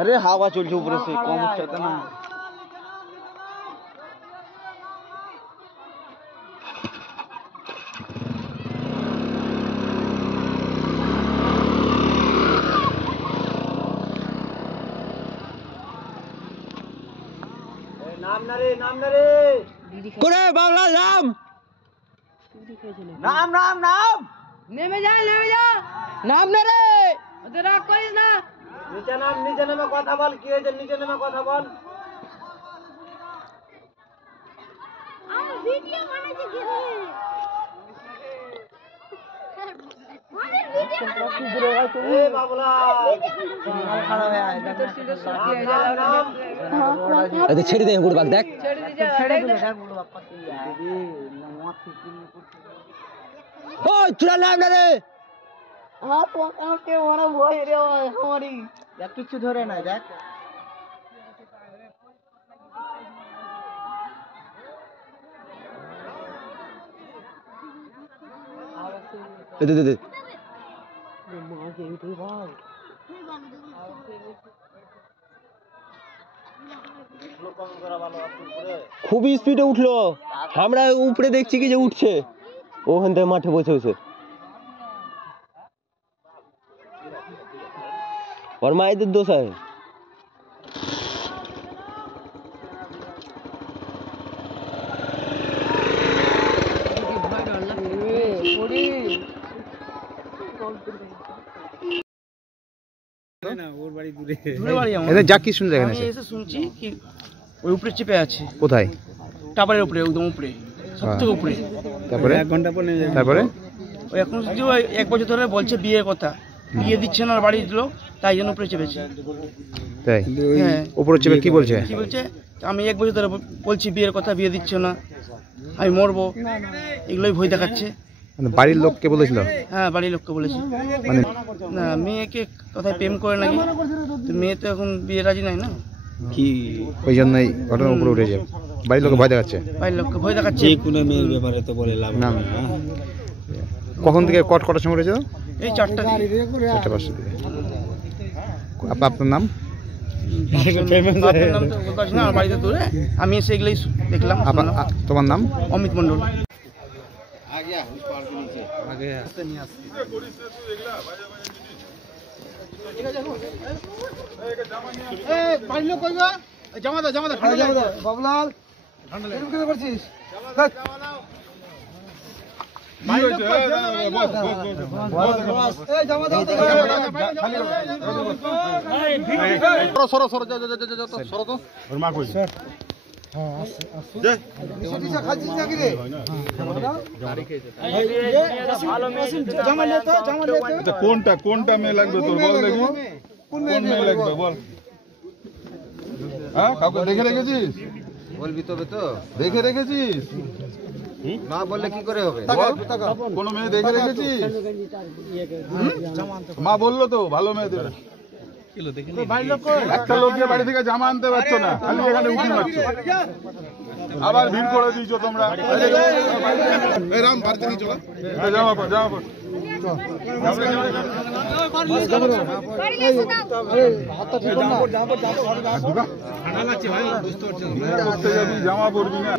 अरे हवा चलছে উপরে से कम उठता ना नाम ना रे कोरे बावला नाम नेमे जा नाम ना रे ওদের রাগ করিস না নিচে নামে কথা বল কি হয়েছে নিচে নামে কথা বল আমি ভিডিও বানাচ্ছি কি রে ए बाबूला खड़ा है इधर सीधे शॉट किया जा रहा है अरे छेड़ दे गुड़ बाग देख छेड़ दे गुड़ बाग पत्ती दीदी नमक की ओ चला नाम ना रे हां तो के ওরা ভয় রে আমারই দেখ কিছু ধরে না দেখ দে খুব স্পিডে উঠলো আমরা উপরে দেখছি কি যে উঠছে ওখান থেকে মাঠে বসে বসে और मायদের দোষ है না ওর বাড়ি দূরে বাড়ি আমার এখানে যা কি শুনছ এখানে আমি এসে শুনছি কি ওই উপরে চেপে আছে কোথায় টাবারের উপরে একদম উপরে সবথেকে উপরে তারপরে 1 ঘন্টা পরে তারপরে ওই এখন যে 1 বছর ধরে বলছে বিয়ের কথা বিয়ে দিচ্ছে না বাড়ির লোক তাই জন্য উপরে চেপেছে তাই হ্যাঁ উপরে চেপে কি বলছে আমি 1 বছর ধরে বলছি বিয়ের কথা বিয়ে দিচ্ছে না আমি মরবো এগুলোই ভয় দেখাচ্ছে মানে বাড়ির লোককে বলেছিল হ্যাঁ বাড়ির লোককে বলেছে মানে না মেয়েকে কথায় প্রেম করে নাকি তো মেয়ে তো এখন বিয়ে রাজি নাই না কি ওই জন্যই ঘটনার উপরে উঠে যায় বাড়ির লোককে ভয় দেখাচ্ছে যে কোনো মেয়ের ব্যাপারে তো বলে লাভ না কখন থেকে কটার সময় উঠেছে এই 4টা পাঁচটা দিকে আপনার নাম বাড়িতে দূরে আমি এসে এগুলোই দেখলাম তোমার নাম অমিত মন্ডল বাবুলাল কোনটা মেয়ে লাগবে তোর বল দেখি কোন মেয়ে লাগবে বল হ্যাঁ কাউকে দেখে রেখেছিস বলবি তবে তো দেখে রেখেছিস না বললে কি করে হবে কোন মেয়ে দেখে রেখেছিস মা বললো তো ভালো মেয়ে দেবে একটা লোক গিয়ে বাড়ি থেকে জামা আনতে পারছো না খালি এখানে উঠি মারছো আবার ভিড় করে দিয়েছো তোমরা জামা পর জামা পড়বি না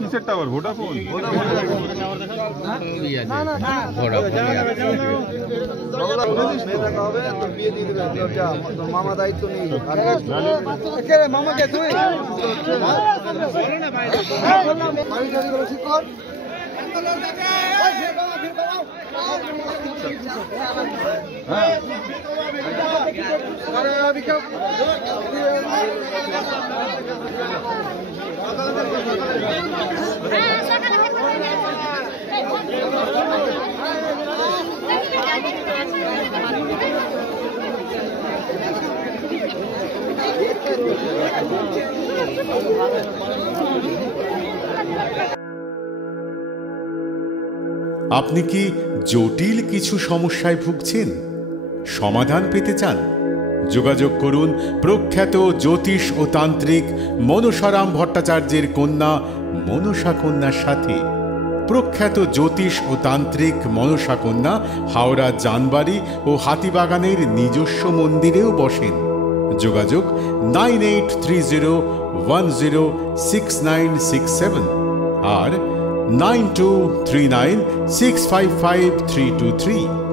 কিসের টাওয়ার ভোডাফোন মামা দায়িত্ব নেই মামাকে তুই ঠিক কর আপনি কি জটিল কিছু সমস্যায় ভুগছেন? সমাধান পেতে চান? যোগাযোগ করুন প্রখ্যাত জ্যোতিষ ও তান্ত্রিক মনসারাম ভট্টাচার্যের কন্যা মনসা কন্যার সাথে। প্রখ্যাত জ্যোতিষ ও তান্ত্রিক মনসা কন্যা হাওড়া জানবাড়ি ও হাতিবাগানের নিজস্ব মন্দিরেও বসেন। যোগাযোগ 9830106967 আর 9239655323।